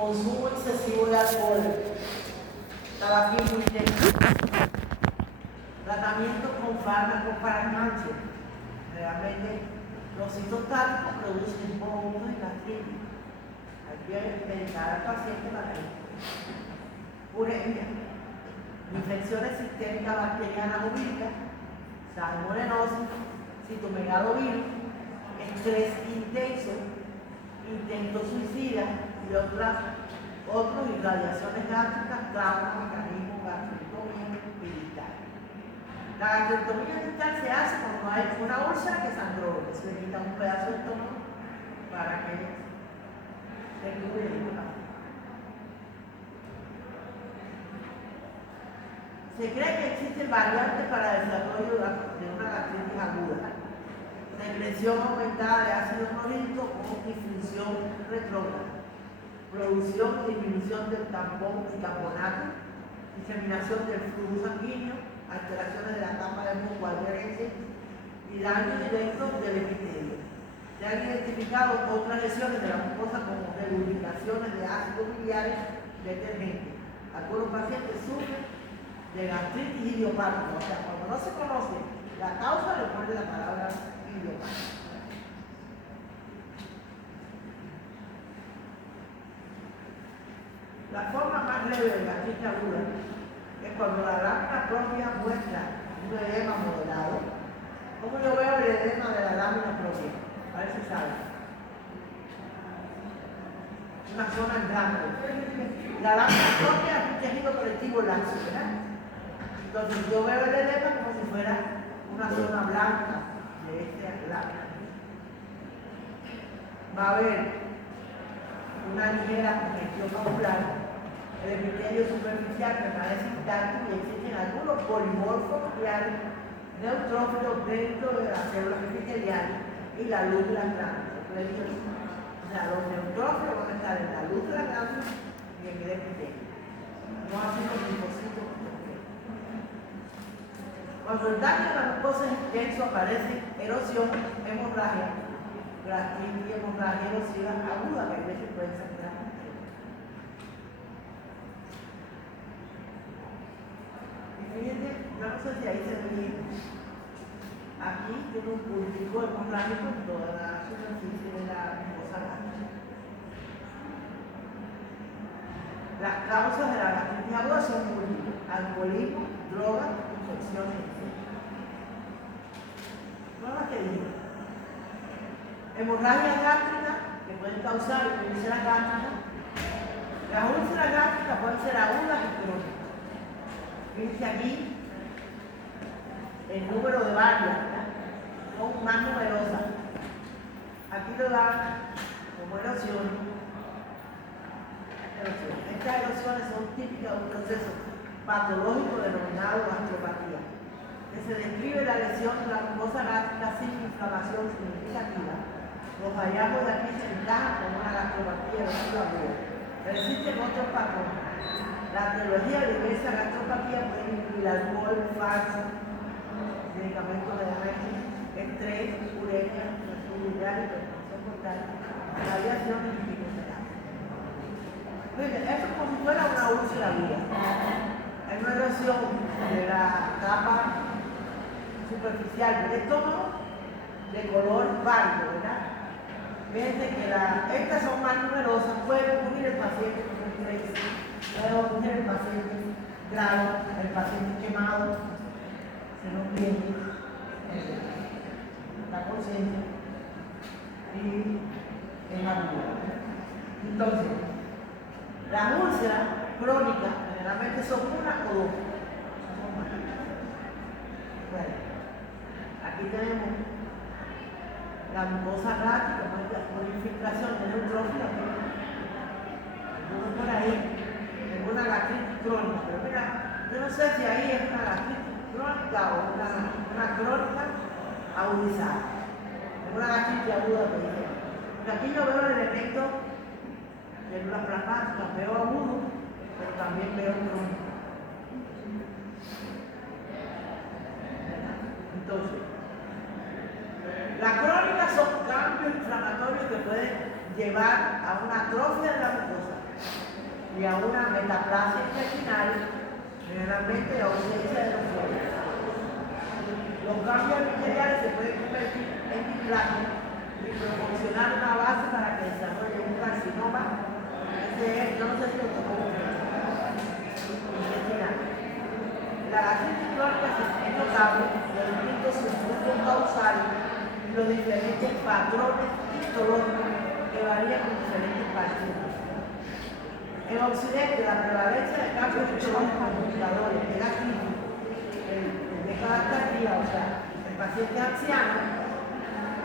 consumo excesivo de alcohol, tabaquismo intenso, tratamiento con fármacos para el cáncer. Realmente los citostáticos producen vómitos y gastritis. Hay que medicar al paciente para esto. Uremia, infecciones sistémicas bacterianas o víricas, salmonellosis, citomegalovirus, estrés intenso, intento suicida y otros irradiaciones gástricas, traumas, mecanismos, gastrectomía bilitar. La gastrectomía bilitar se hace cuando hay una úlcera que sangró, que se le quita un pedazo de estómago para que se cure el estómago. Se cree que existen variantes para el desarrollo de una gastritis aguda. Secreción aumentada de ácido clorhídrico o disfunción retrógrada. Producción y disminución del tampón y tamponato. Diseminación del flujo sanguíneo. Alteraciones de la capa del muco adherente y daño directo del epitelio. Se han identificado otras lesiones de la mucosa como relubricaciones de ácidos biliares detergentes. Algunos pacientes sufren de gastritis idiopática, o sea, cuando no se conoce la causa, le ponen la palabra idiopática. La forma más leve de gastritis aguda es cuando la lámina propia muestra un edema moderado. ¿Cómo yo veo el edema de la lámina propia? A ver si saben. Una zona en blanco. La lámina propia es un tejido colectivo laxo, ¿verdad? Entonces yo veo el edema como si fuera una zona blanca de este lámina. Va a haber una ligera congestión ocular, el epitelio superficial permanece intacto y existen algunos polimorfos nucleares neutrófilos dentro de las células epiteliales y la luz de las glándulas. O sea, los neutrófilos van a estar en la luz de las glándulas y en el epitelio. No así los linfocitos. Cuando el daño de la mucosa es intenso, aparece erosión, hemorragia, gastritis, hemorragia erosiva aguda, que a veces pueden sangrar. Y fíjense, yo no sé si ahí se ve bien. Aquí tiene un puntico hemorrágico en toda la superficie de la mucosa gástrica. Las causas de la gastritis aguda son múltiples: alcoholismo, drogas, infecciones. No las que digo. Hemorragia gástrica, que pueden causar úlceras gástricas. Las úlceras gástricas pueden ser agudas y crónicas. Fíjense aquí el número de varias, son más numerosas. Aquí lo dan como erosión. Estas erosiones son típicas de un proceso patológico denominado gastropatía, que se describe la lesión de la mucosa gástrica sin inflamación significativa. Los hallazgos de aquí se encajan con una gastropatía erosiva aguda. Pero existen otros patrones. La etiología de esa gastropatía puede incluir alcohol, fármaco, medicamentos de diabetes, estrés, uremia, insulina, hipertensión portal, radiación y quimioterapia. Esto es como si fuera una úlcera aguda. Hay una erosión de la capa superficial del estómago de color pálido, ¿verdad? Fíjense que estas son más numerosas, puede ocurrir el paciente con estrés, puede ocurrir el paciente grave, el paciente quemado, se nos viene la conciencia y en la vida. Entonces, las úlceras crónicas generalmente son una o dos. Bueno, aquí tenemos la mucosa gástrica por infiltración de neutrófilos. Por ahí, es una gastritis crónica. Pero mira, yo no sé si ahí es una gastritis crónica o una crónica agudizada. Es una gastritis aguda, porque aquí yo veo el elemento de las plasmáticas, veo agudo, pero también veo crónico. Entonces, las crónicas son cambios inflamatorios que pueden llevar a una atrofia de la mucosa. y a una metaplasia intestinal, generalmente la ausencia de los suelos. Los cambios arteriales se pueden convertir en displasia y proporcionar una base para que desarrolle un carcinoma. Yo no sé si lo tocó intestinal. La gastritis crónica es notable los distintos circuitos causales y los diferentes patrones histológicos que varían en diferentes pacientes. En Occidente, la prevalencia de cambios histológicos comunicadores de gastritis, de cada día, o sea, en pacientes ancianos,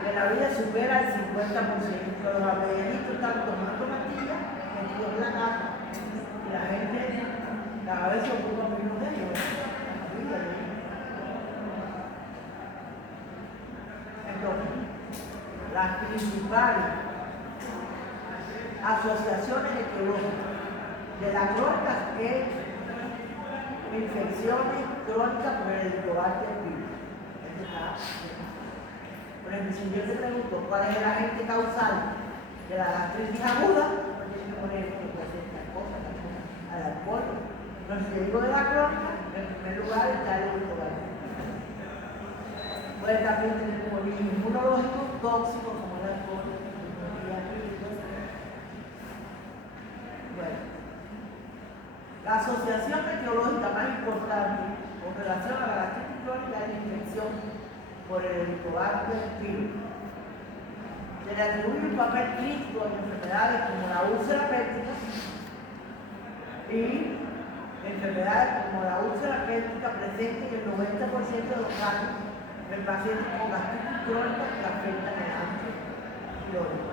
de la vida supera el 50%, pero los abuelitos están tomando pastillas, metidos en la casa, y la gente cada vez se ocupa menos de ellos. Entonces, las principales asociaciones etiológicas de la crónica es infecciones crónicas por el helicobacter pylori. Por ejemplo, si yo te pregunto cuál es el agente causal de la gastritis aguda, no tienes que poner que puede ser tal cosa, al alcohol. Pero si te digo de la crónica, en primer lugar está el helicobacter. Puede también tener como origen inmunológico tóxico como el alcohol, bueno. La asociación etiológica más importante con relación a la gastritis crónica es la infección por el helicobacter pylori. Se le atribuye un papel crítico en enfermedades como la úlcera péptica y enfermedades como la úlcera péptica presente en el 90% de los casos en pacientes con gastritis crónica que afectan el ámbito pylórico.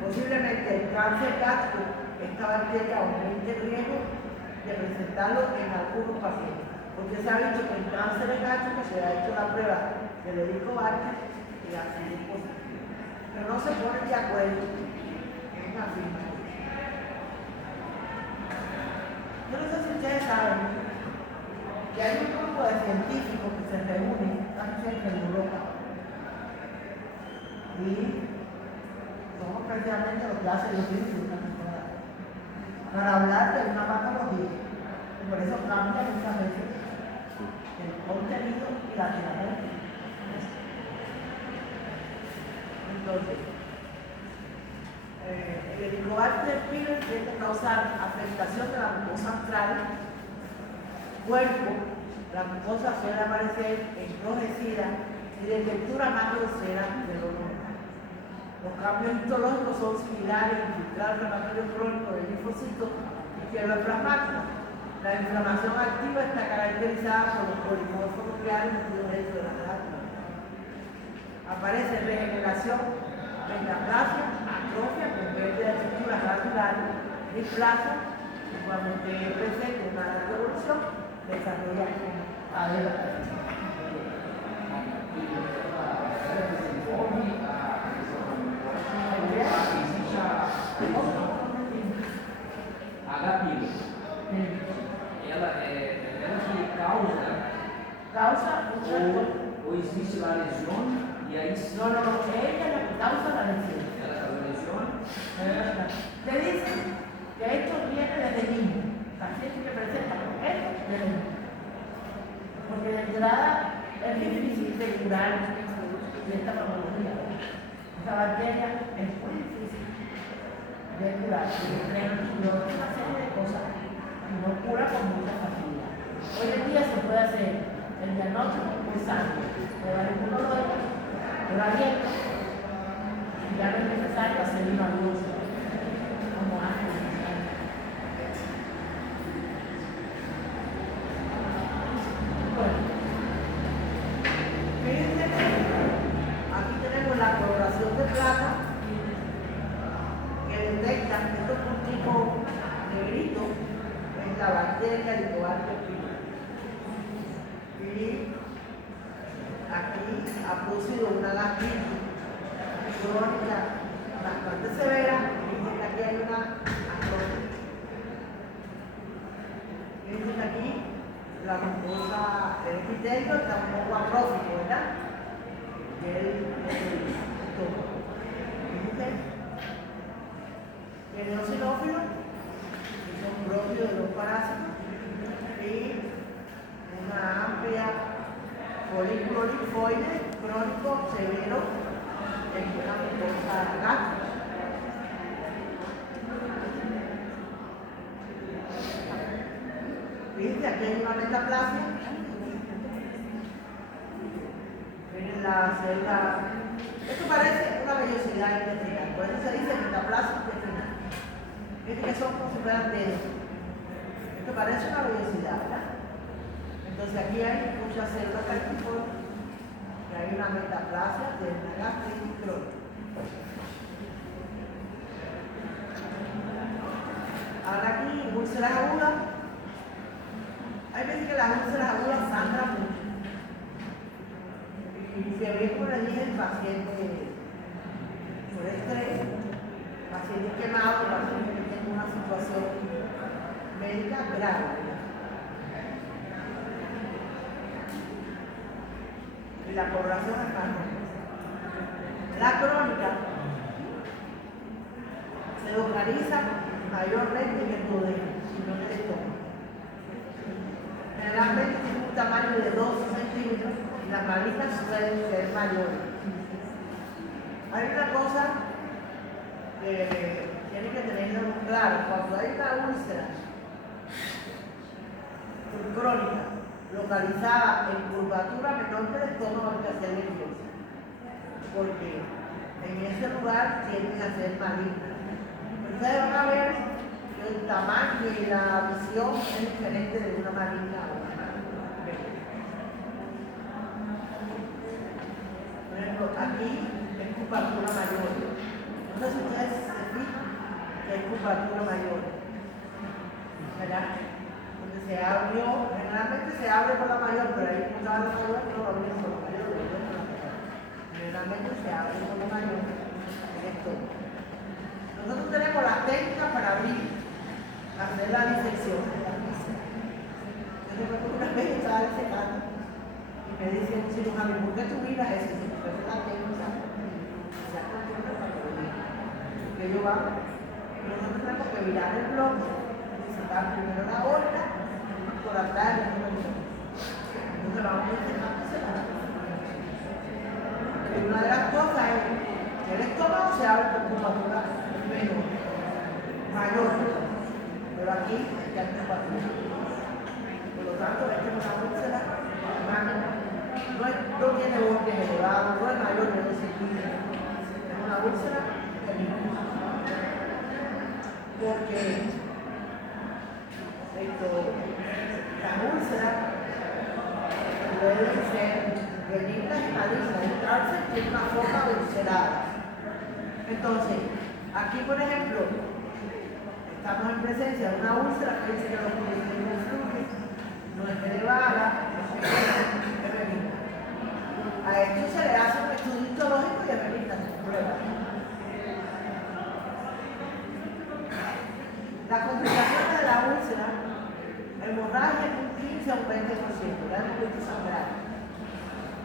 Posiblemente el cáncer gástrico, esta bacteria aumente el riesgo de presentarlo en algunos pacientes, porque se ha visto que en cáncer gástrico se ha hecho la prueba del helicobacter y así es positivo. Pero no se ponen de acuerdo en una firma. Yo no sé si ustedes saben que hay un grupo de científicos que se reúnen casi siempre en Europa y somos precisamente los que hacen los científicos para hablar de una patología. Y por eso cambia muchas veces el contenido y la terapia. Entonces, el helicobacter pylori tiende a causar afectación de la mucosa antral, cuerpo. La mucosa suele aparecer enrojecida y de textura más grosera de lo normal. Los cambios histológicos son similares a infiltrado inflamatorio crónico del linfocito izquierdoplasmático. La inflamación activa está caracterizada por los polimorfos nucleares metidos dentro de la glándula. Aparece regeneración, metaplasia, atrofia con pérdida de estructuras glandulares, displasia, y cuando esté presente una larga evolución, desarrolla adelante. Ela ou existe lá lesión e aí sim. No, ella es la que causa la lesión. Ela causa lesión. Te dicen que esto viene desde niño. Pacientes que presentan esto desde niño. Porque de entrada es difícil de curar de esta patología. Esta bacteria es muy difícil de curar. Pero una serie de cosas y no cura con mucha facilidad. Hoy en día se puede hacer el diagnóstico muy sano, pero algunos lo abierto y ya no es necesario hacer una luz como antes. Bueno, fíjense que aquí tenemos la coloración de plata que detecta estos punticos negritos en la bacteria Helicobacter pylori. Y aquí ha producido una gastritis crónica bastante severa y que aquí hay una atrofia. Fíjense que aquí la mucosa, el epitelio está un poco atrófico, ¿verdad? Y el estómago. Fíjense. Y el eosinófilo, Fíjense, aquí hay una metaplasia. Miren la celda. Esto parece una vellosidad intestinal, por eso se dice metaplasia intestinal. Miren que son como si fueran dedos. Esto parece una vellosidad, ¿verdad? Entonces aquí hay muchas células calciformes, y hay una metaplasia de una gastritis crónica. Ahora aquí, úlceras agudas. Hay veces que las úlceras agudas sangran mucho. Y se ve, como le dije, el paciente por estrés, paciente quemado, paciente que tiene una situación médica grave. Y la coloración es más normal. La crónica se localiza mayormente en el duodeno, no en el estómago. Generalmente tiene un tamaño de 2 centímetros y las malignas suelen ser mayores. Hay una cosa que tienen que tenerlo claro: cuando hay una úlcera crónica localizada en curvatura menor del estómago, hay que hacerle biopsia, porque en ese lugar tienden a ser malignas. Ustedes van a ver que el tamaño y la visión es diferente de una maligna a otra. Por ejemplo, aquí es curvatura mayor. No sé si ustedes se fijan que es curvatura mayor, ¿verdad? Porque se abrió, generalmente se abre por la mayor, pero ahí como estaba la mayor, no lo abrió por la mayor, lo abrió por la mayor. Generalmente se abre por la mayor en esto. Nosotros tenemos las técnicas para abrir, hacer la disección de la víscera. Yo recuerdo que una vez estaba disecando y me dice un cirujano: ¿por qué tú miras eso? Porque es la técnica. Se acostumbra para lo que yo hago. Nosotros tenemos que virar el bloque, sacar primero la aorta, por atrás el número. Entonces vamos disecando. Y una de las cosas es que el estómago se abre por curvatura menor, mayor, pero aquí ya hay curvatura. Por lo tanto, esta es una úlcera, no tiene bordes elevados, no es mayor de 2 centímetros, es una úlcera pequeña. Porque las úlceras pueden ser benignas y malignas. El cáncer tiene una forma de ulcerada. Entonces, aquí por ejemplo, estamos en presencia de una úlcera que dice que los pulmones no fluyen, no es elevada, es benigna. A esto se le hace un estudio histológico y es benigna, se prueba. Las complicaciones de la úlcera, hemorragia en un 15 a un 20%, la hemos visto sangrar.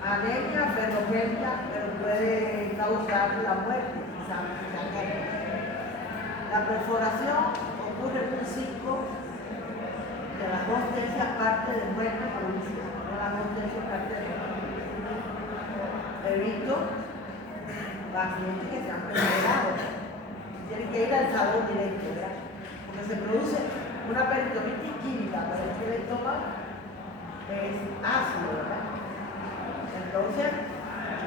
Anemia ferropénica, pero puede causar la muerte, la perforación ocurre en un 5 de las 2/3 partes de muerte por úlcera, no las 2/3 partes de muerte. He visto pacientes que se han perforado, tienen que ir al salón directo, ¿verdad? Porque se produce una peritonitis química, pero es que el estómago es ácido, ¿verdad? Entonces,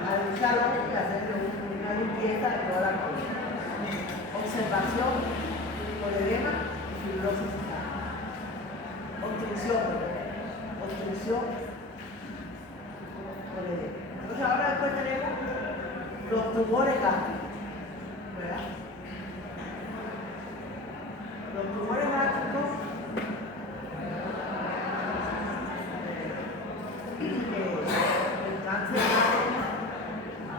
al salón hay que hacerle una limpieza de toda la cosa. Observación por edema y fibrosis. Obstrucción por edema. Entonces ahora después tenemos los tumores gástricos, ¿verdad? Los tumores gástricos el cáncer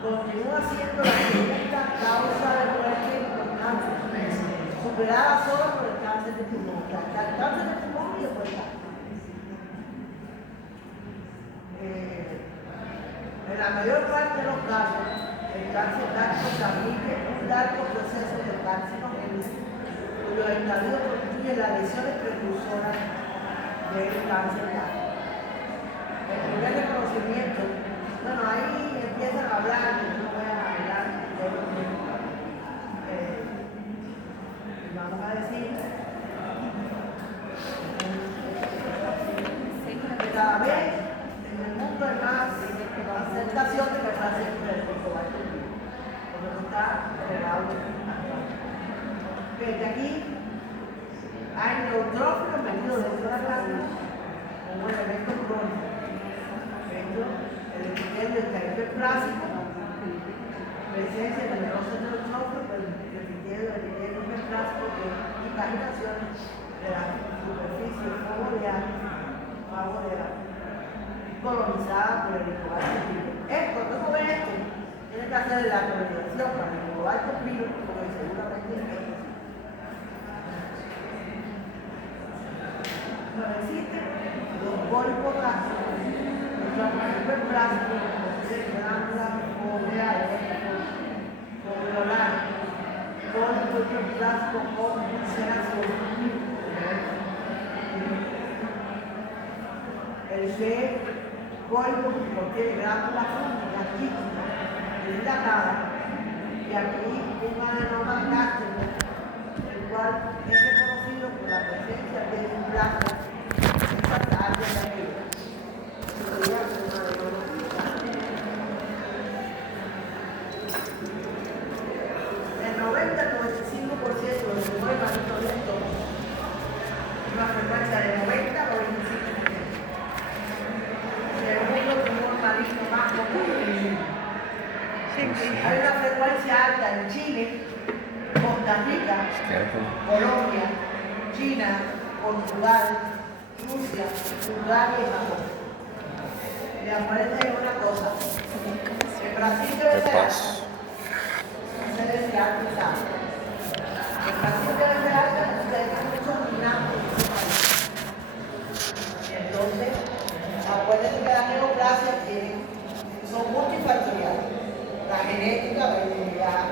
continúa siendo la segunda causa de muerte por cáncer, superada solo por el cáncer de pulmón. El cáncer de pulmón y después el cáncer. En la mayor parte de los casos, el cáncer gástrico transmite un largo proceso de carcinogénesis, cuyo estadio constituye las lesiones precursoras del cáncer gástrico. El primer reconocimiento, bueno, ahí empiezan a hablar, yo no voy a hablar de lo que vamos a decir. cada vez en el mundo hay más aceptación de que el plástico es el cobalto, porque no está generado. De aquí hay neutrófilos metidos dentro de la glándula como elementos crónicos. El epitelio está hiperplásico, presencia de numerosos neutrófilos, pero el epitelio hiperplásico que impaginaciones de la superficie foveal colonizada por el cobalto pilo. Cuando uno ve esto, tiene que hacer la colonización para el cobalto pilo, porque seguramente es esto. No existen los pólipos plásticos, los hiperplásticos, los glándulas foveales, foveolar, pólipos hiperplásticos con ulceración. El pólipo que contiene glándulas fúngicas químicas dilatadas y aquí un adenoma gástrico, el cual es reconocido por la presencia de un plato en esas áreas de arriba. El 90-95% de los tumores malignos son una frecuencia de 90 o 25%. Más común. Hay una frecuencia alta en Chile, Costa Rica, Colombia, China, Portugal, Rusia, Bulgaria y Japón. Le aparece una cosa. El Brasil debe ser alta. Se debe ser alta. El Brasil debe ser alta, ustedes están mucho dominando. Entonces, acuérdense que las neoplasias son multifactoriales. La genética, la inmunidad,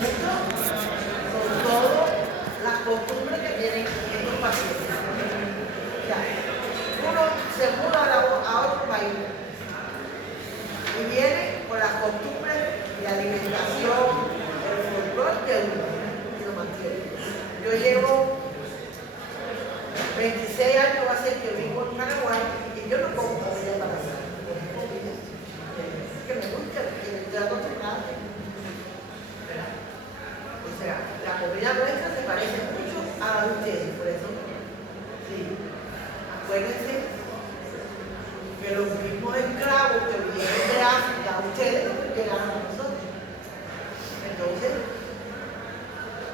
esto son todas las costumbres que tienen estos pacientes. O sea, uno se muda a otro país y viene con las costumbres de alimentación, el folclore de uno y lo mantiene. Yo llevo 26 años, va a ser que vivo en Paraguay y yo no como comida para hacer. Que me gusta, que me da acostumbrado. O sea, la comida nuestra se parece mucho a la de ustedes, por eso. Sí. Acuérdense que los mismos esclavos que vinieron de África, ustedes llegaron a nosotros. Entonces,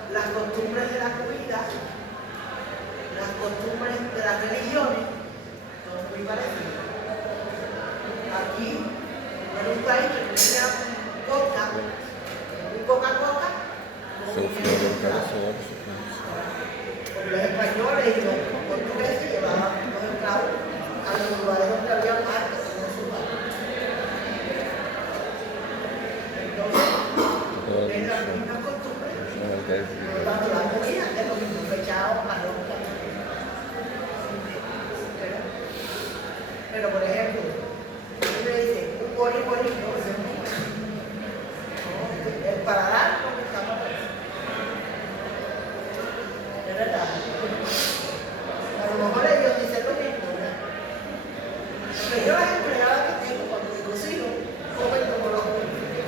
las costumbres de la comida, las costumbres de las religiones son muy parecidas. Aquí, en un país que tenía coca, muy poca coca, porque los españoles y los portugueses llevaban los esclavos a los lugares donde había mar, que no su mar. Entonces, es la misma costumbre. Cuando la comida es lo mismo, fechado, arroz. Pero por ejemplo, me dice un boli, el paladar no me está para eso. Es verdad. A lo mejor ellos dicen lo mismo, ¿verdad? Pero yo las empleadas que tengo cuando me cocino, comen como los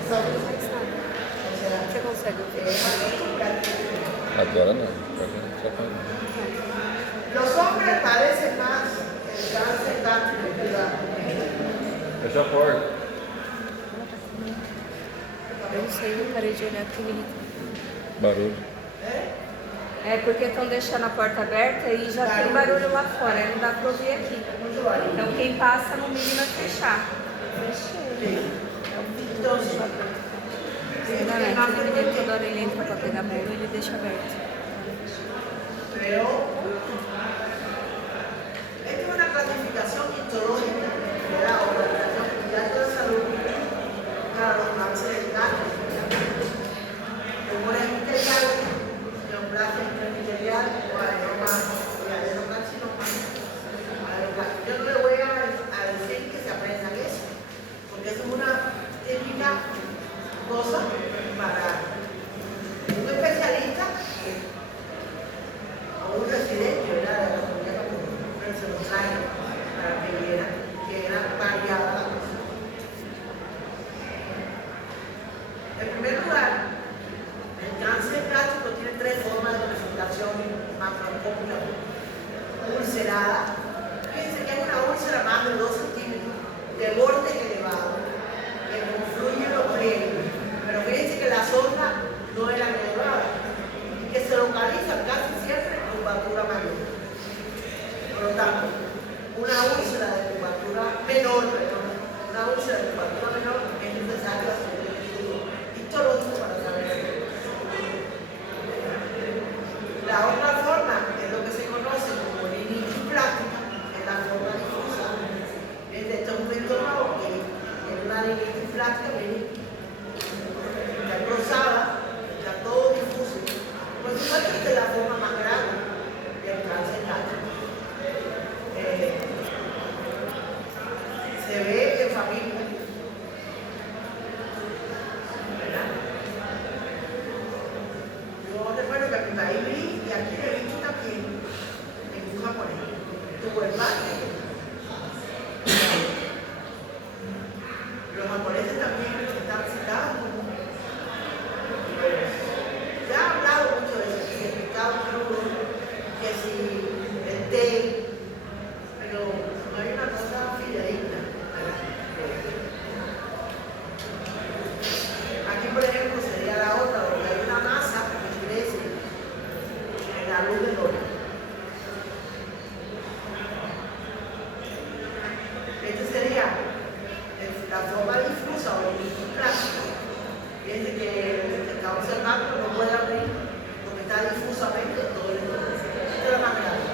son. O sea, ¿qué consejo? Es acostumbrar. Los hombres padecen más el cáncer gástrico que la mujer. Fecha a porta. Eu não sei, eu parei de olhar aqui me irrita. Barulho. É porque estão deixando a porta aberta e já tem barulho lá fora, aí não dá pra ouvir aqui. Então quem passa no mínimo é fechar. Fechei. Então, Ele toda hora ele entra pra pegar bolo, ele deixa aberto. pero esta es una clasificación histológica de la Organización Mundial de la Salud para los cánceres gástricos. Tumores epiteliales, neoplasia intraepitelial o adenoma y adenocarcinoma. Yo no le voy a decir que se aprendan eso, porque eso es una típica cosa para un especialista o un residente, ¿verdad? De la comunidad, pero se lo trae curvatura mayor. Por lo tanto, una úlcera de curvatura menor, una úlcera de curvatura menor es necesario hacer el estudio histológico para saber eso. La otra forma es lo que se conoce como rinitis plástica, es la forma difusa. Esto es un estómago que es una rinitis plástica, está rosada, está todo difuso. Por supuesto que es la forma más grande del cáncer gástrico. Se ve en familia, ¿verdad? Yo recuerdo que en mi país vi, y aquí lo he visto también, en un japonés, tuvo el parque. Los japoneses también están citados como. Se ha hablado mucho de eso, que el pescado crudo, que si el té, pero no hay una cosa fidedigna. Aquí, por ejemplo, sería la otra, donde hay una masa que crece en la luz del oro. Este sería la forma difusa o el plástica. Fíjense que el cáncer gástrico no puede abrir porque está difusamente todo el entorno. Esta es la más grande.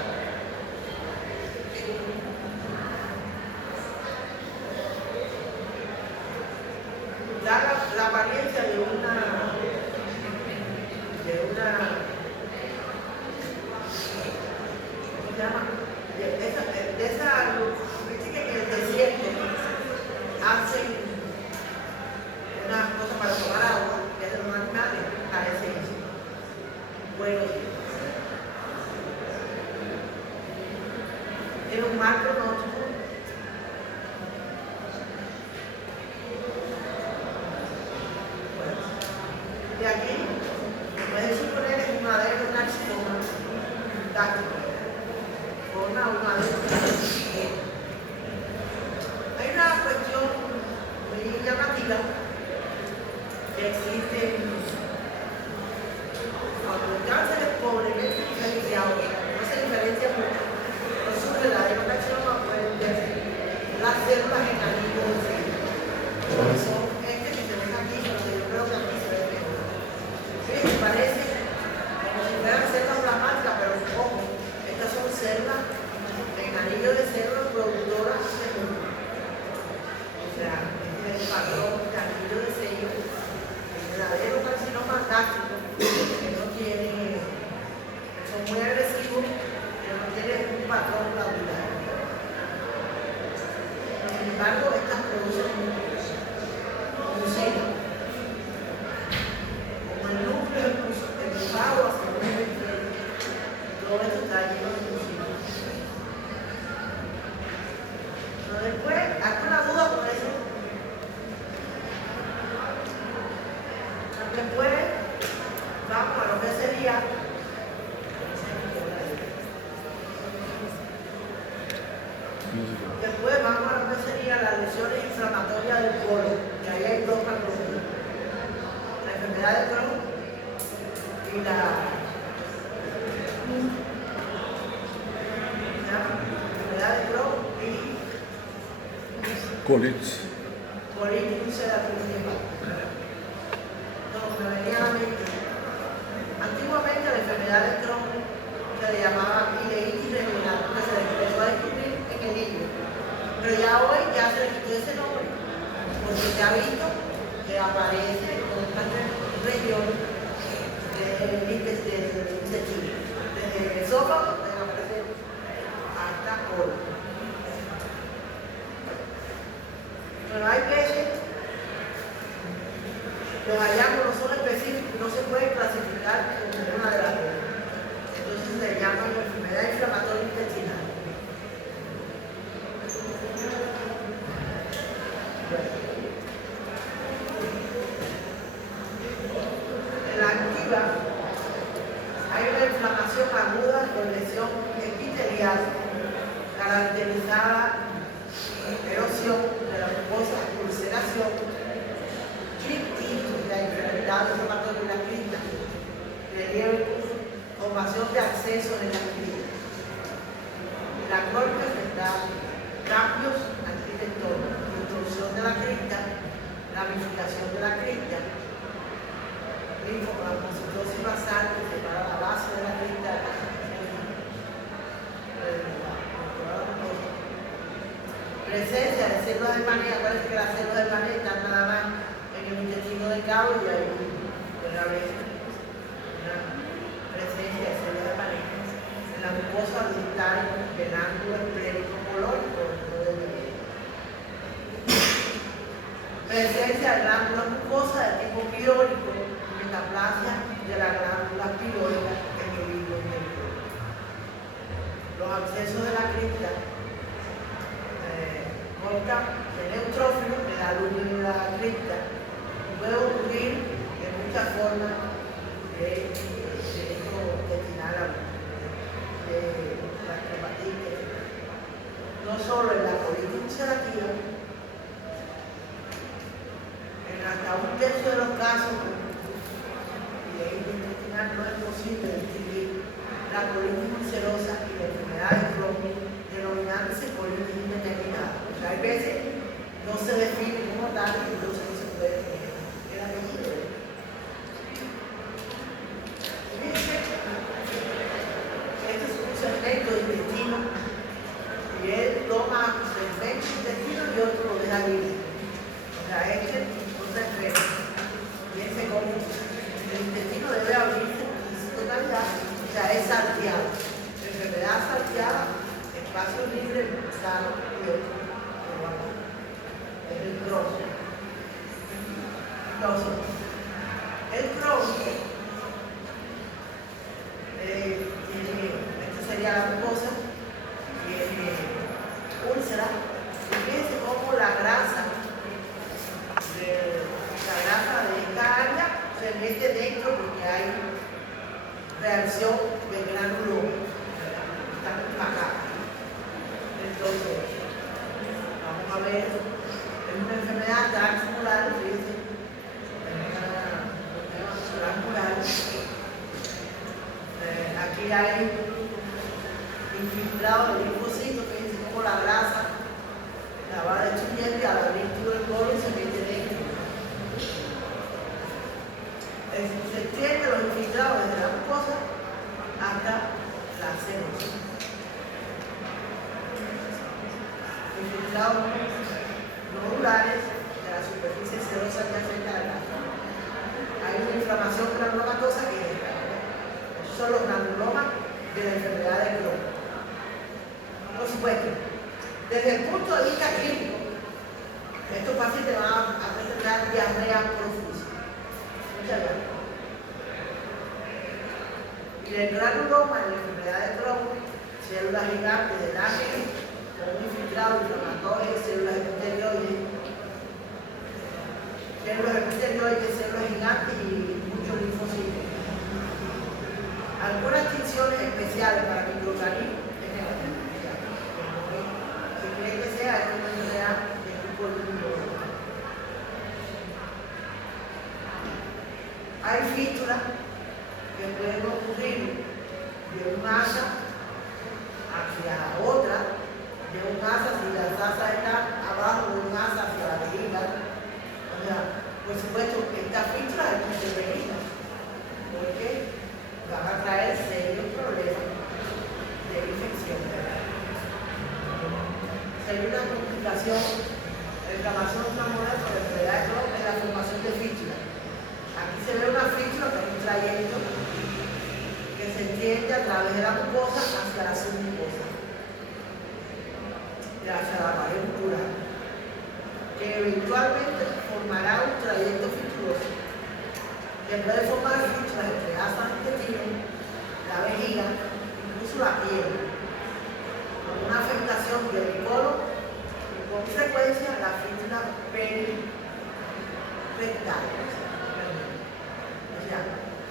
Da la apariencia de una ¿cómo se llama? De esa viste que en el desierto hacen una cosa para tomar agua, que es de los animales, parece eso. Bueno, en un mar pronóstico. De aquí, pueden suponer en un madero un axiloma gástrico, o una madera. Hay una cuestión muy llamativa que existe cuando el cáncer es pobremente diferenciado, no se diferencia mucho, no surge la adenocarcinoma, pueden verse las células en anillo de sello. Son que se ven aquí, pero yo creo que aquí se ven mejor. Sí, parece como si fueran células plasmáticas, pero ojo, estas son células en anillo de células productoras de músculo. O sea, este es el patrón de anillo de sello, el verdadero carcinoma gástrico, que no tiene, son muy agresivos, pero no tienen un patrón glandular. Sin embargo, estas producen mucina. Como el núcleo empujado hacia el medio, todo esto está lleno de mucina. Pero después, ¿alguna duda con eso? Después, vamos a lo que sería las lesiones inflamatorias del colon, que ahí hay dos patologías. La enfermedad de Crohn y la enfermedad de Crohn y Colitis. colitis ulcerativa. No, me venía a la mente. Antiguamente la enfermedad de Crohn se le llamaba ileitis renal, que se le empezó a descubrir en el hígado. Pero ya hoy ya se le quitó ese nombre, porque se ha visto que aparece en otras regiones del intestino, desde el esófago hasta colon. Pero hay veces los hallazgos no son específicos, no se pueden clasificar como una de las dos. Entonces se llama enfermedad inflamatoria intestinal. En la activa hay una inflamación aguda con lesión epitelial caracterizada por erosión de la mucosa, ulceración, criptitis, la enfermedad inflamatoria de la crista, relieve formación de acceso en la cripta. En la crónica está cambios arquitectónicos, introducción de la cripta, ramificación de la cripta, la apostosis basal que separa la base de la cripta. Presencia de células de Manet. Acuérdense que las células de Manet están nada más en el intestino delgado y ahí una presencia de células de Manet. En la mucosa dental, del ángulo esplérico colónico. Presencia de glándulas mucosas de tipo pirórico, metaplasia de la glándula pirórica en el hilo interior. Los accesos de la cripta, de neutrófilo en la luz de la cripta, puede ocurrir de muchas formas de esto intestinal, de la hepatitis, no solo en la colitis ulcerativa. En hasta un tercio de los casos de intestinal no es posible distinguir la colitis ulcerosa y la enfermedad de Crohn, denominándose colitis indeterminada. O sea, hay veces no se define como tal y entonces no se puede definir el apellido. Fíjense, este es un segmento de intestino y él toma segmento de intestino y otro lo deja libre. O sea, fíjense cómo el intestino debe abrirse en su totalidad, o sea, es salteado. Enfermedad salteada, espacio libre, sano y otro. Es el Crohn. Entonces, el Crohn esta sería la mucosa, tiene úlcera, y fíjense cómo la grasa de esta área se mete dentro porque hay reacción del granuloma. Está acá. Entonces, vamos a ver, es una enfermedad transmural, fíjense, transmural. Aquí hay infiltrado de linfocitos, fíjense cómo la grasa la va destruyendo y al abrir todo el colon se mete dentro. Se extiende los infiltrados desde la mucosa hasta la células. Infiltrados nodulares de la superficie serosa adyacente a la glándula. Hay una inflamación granulomatosa que es esta. Esos son los granulomas de la enfermedad de Crohn. Por supuesto, desde el punto de vista clínico, estos pacientes van a presentar diarrea profusa. Muchas gracias. Y el granuloma en la enfermedad de Crohn, células gigantes de láminas, con un infiltrado inflamatorio, células epitelioides, células gigantes y muchos linfocitos. Algunas tinciones especiales para microorganismos es negativa. Se cree que sea una enfermedad de tipo linfótico. Hay fístulas que pueden ocurrir de un asa hacia otra, de un asa si las asas están abajo, de un asa hacia la vejiga. O sea, por supuesto, estas fístulas hay que intervenirlas, porque van a traer serios problemas de infección. Si hay una complicación, la inflamación pulmonar por la enfermedad de Crohn es la formación de fístulas. Aquí se ve una fístula que es un trayecto que se extiende a través de la mucosa hacia la submucosa y hacia la pared muscular, que eventualmente formará un trayecto fistuloso que puede formar fístulas entre asas intestino, la vejiga, incluso la piel, con una afectación del colon y con frecuencia la fístula perirectal.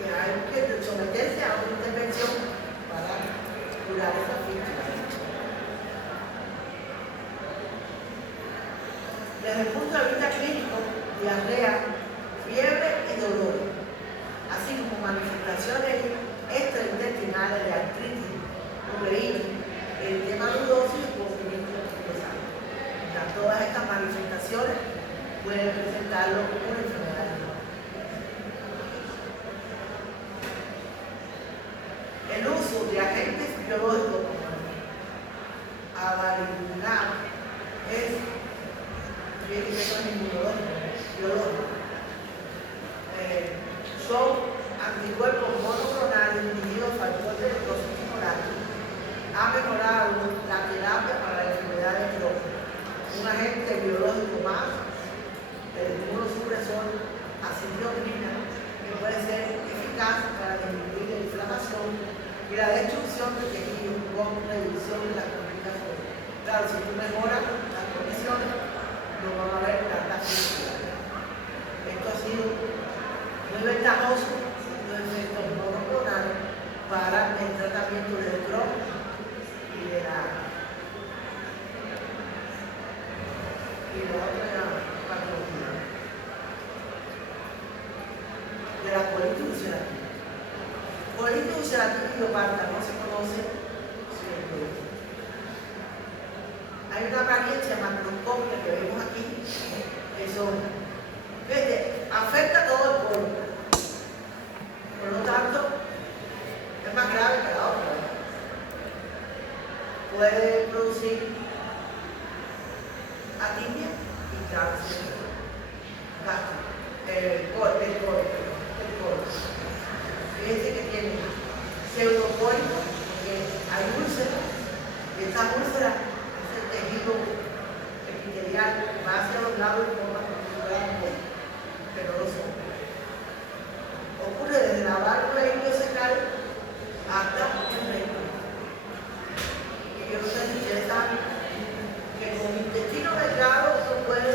Que hay que someterse a una intervención para curar esa fístula. Desde el punto de vista clínico, diarrea, fiebre y dolor, así como manifestaciones todas estas manifestaciones pueden presentarlo una enfermedad. El uso de agentes biológicos como adalimumab son anticuerpos monoclonales dirigidos al factor de necrosis moral. Ha mejorado la terapia para la enfermedad de Crohn. Un agente biológico más, el inmunosupresor acitromicina, que puede ser eficaz para disminuir la inflamación y la destrucción de tejidos con reducción de las complicaciones. Claro, si tú mejoras las condiciones, no van a haber tantas complicaciones. Esto ha sido muy ventajoso, los efectos monoclonales para el tratamiento del Crohn y de la otra patología, de la colitis ulcerativa. Colitis ulcerativa idiopática no se conoce siempre. Hay una apariencia macroscópica que vemos aquí, que son, afecta todo el cuerpo. Por lo tanto, es más grave que la otra. Puede producir atimia y cáncer gástrico, el colon. Fíjense que tiene pseudocólico, que hay úlceras, y esa úlcera es el tejido epitelial, va hacia los lados y forma que no lo son. Ocurre desde la válvula iliocecal hasta el recto. Y yo no sé si ustedes saben que con intestino delgado uno puede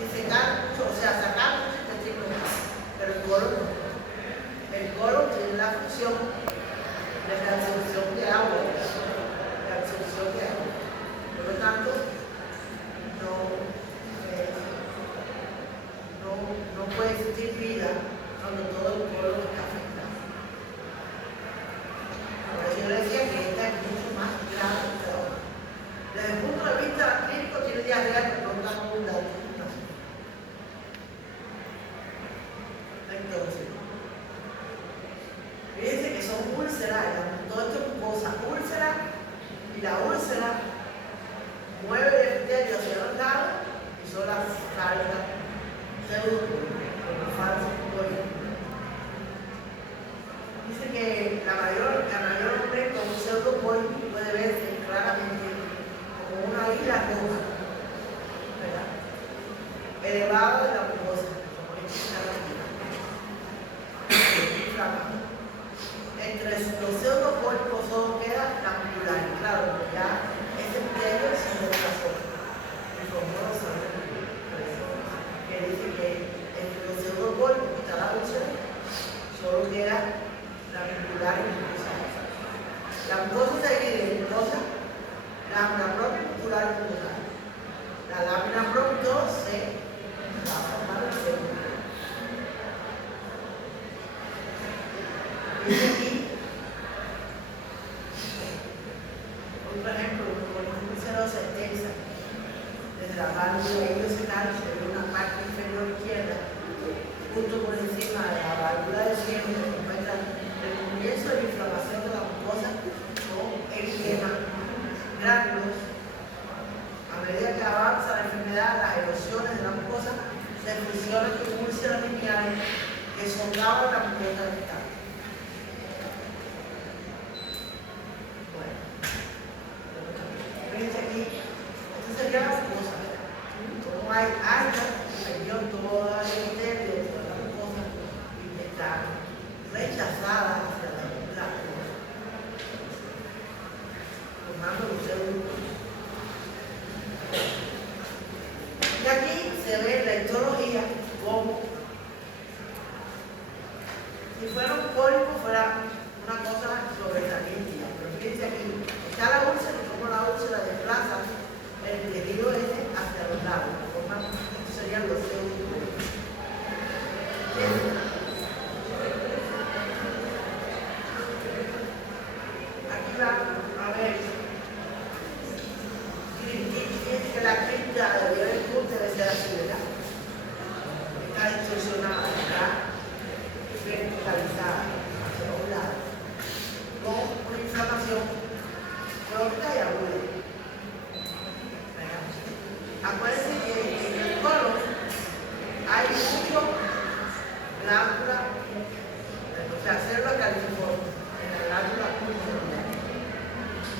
disecar, o sea, sacar mucho intestino delgado, pero el colon no. El colon tiene la función de la absorción de agua, Por lo tanto, no puede existir vida cuando todo el colon está afectado. Por eso yo le decía que esta es mucho más grave que la otra. Desde el punto de vista clínico tiene diarrea, pero no tan abundante. Entonces, fíjense que son úlceras, todo esto es mucosa, úlcera, y la úlcera mueve el epitelio hacia los lados y son las cargas pseudocólicas, falsas cólicas. Dice que la mayor hombre con un pseudocólico puede verse claramente como una isla roja, ¿verdad? Elevada de la mucosa, entre los pseudocólicos solo queda la macular, y claro, ya ese epitelio se desplazó y formó los órganos. Que dice que entre los pseudocólicos está la úlcera, solo queda la macular y la mucosa. La mucosa se divide en mucosa, lámina propia, muscular y mucosa. La lámina propia se va a formar el segundo. Dice aquí, por ejemplo, con un úlcera extensa, desde la válvula iliocecal se ve una parte inferior izquierda, justo por encima de la válvula del cielo, se encuentra el comienzo de la inflamación de la mucosa con eritema, gránulos. A medida que avanza la enfermedad, las erosiones de la mucosa se fusionan con úlceras lineales que socavan la mucosa dental. Fíjense aquí, esto sería la mucosa. Como hay alta, inferior, toda el epitelio, toda la mucosa, y está rechazada hacia la mucosa, formando los pseudocólicos. Y aquí se ve la histología como si fuera un pólipo, fuera una cosa sobresaliente. Pero fíjense aquí, está la úlcera y como la úlcera desplaza el tejido ese hacia los lados. Estos serían los pseudocólicos. Aquí va a ver que la cripta de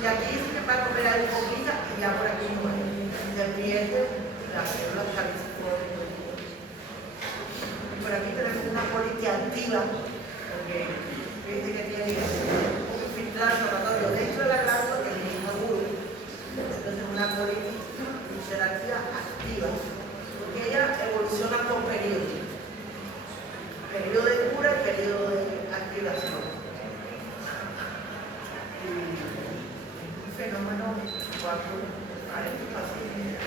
Y aquí, sin embargo, me da un poquito y ya por aquí no se pierde las células caliciformes. Y por aquí tenemos una poli que activa, porque dice que tiene un infiltrado inflamatorio dentro de la glándula que es inmaduro. Entonces, una poli interactiva activa, porque ella evoluciona por periodos. Periodo de cura y periodo de activación. Un fenómeno cuando parece paciente.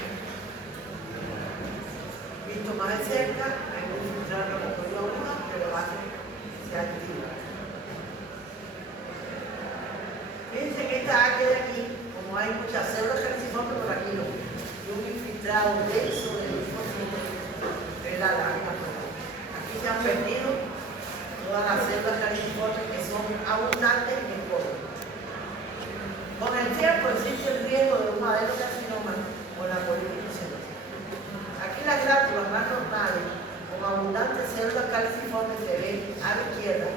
Visto más de cerca, hay que filtrar la motorióloga, pero se activa. Fíjense que esta área de aquí, como hay muchas células caliciformes por aquí, no. Y un infiltrado denso de linfocitos en la larga. Aquí se han perdido todas las células caliciformes que son abundantes en el colon. Con el tiempo existe el riesgo de un adenocarcinoma o la polipocerosis. Aquí las glándulas más normales, con abundantes células caliciformes, se ven a la izquierda,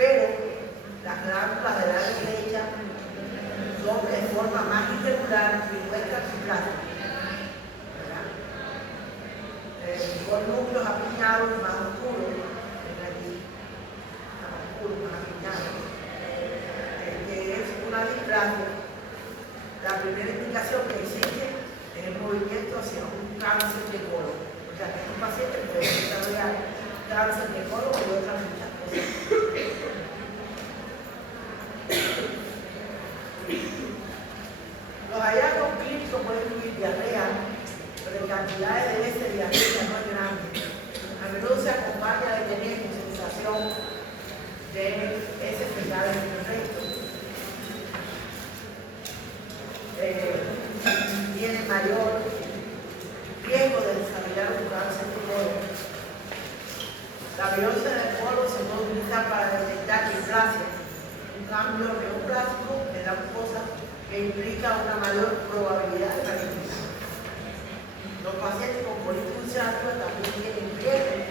pero las glándulas de la derecha son de forma más irregular y muestran su plasma. Con núcleos apiñados más oscuros, ven aquí, más oscuros, más apiñados, que es una displasia. La primera indicación que existe es el movimiento hacia un cáncer de colon. O sea, que un paciente puede desarrollar cáncer de colon y otras muchas cosas. Los hallazgos clínicos pueden incluir diarrea, pero en cantidades de veces diarrea no es grande. A menudo se acompaña de tener sensación de heces fecales en el recto. Tiene mayor riesgo de desarrollar un cáncer de colon. La biopsia del colon se puede utilizar para detectar displasia, un cambio neoplásico de la mucosa que implica una mayor probabilidad de malignidad. Los pacientes con colitis ulcerativa también tienen riesgo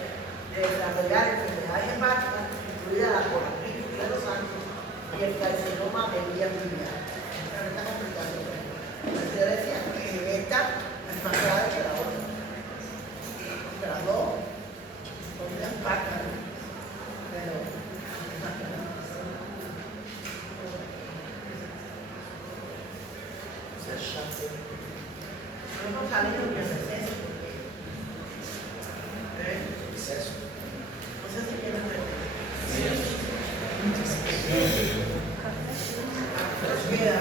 de desarrollar enfermedades hepáticas, incluida la colatritis de los santos y el carcinoma de vía biliar. Esta complicación. Yo decía que esta es más grave que la otra. Porque las dos son de impacto, pero es más grave. No hemos salido ni el receso porque no sé si quieren ver. Nos queda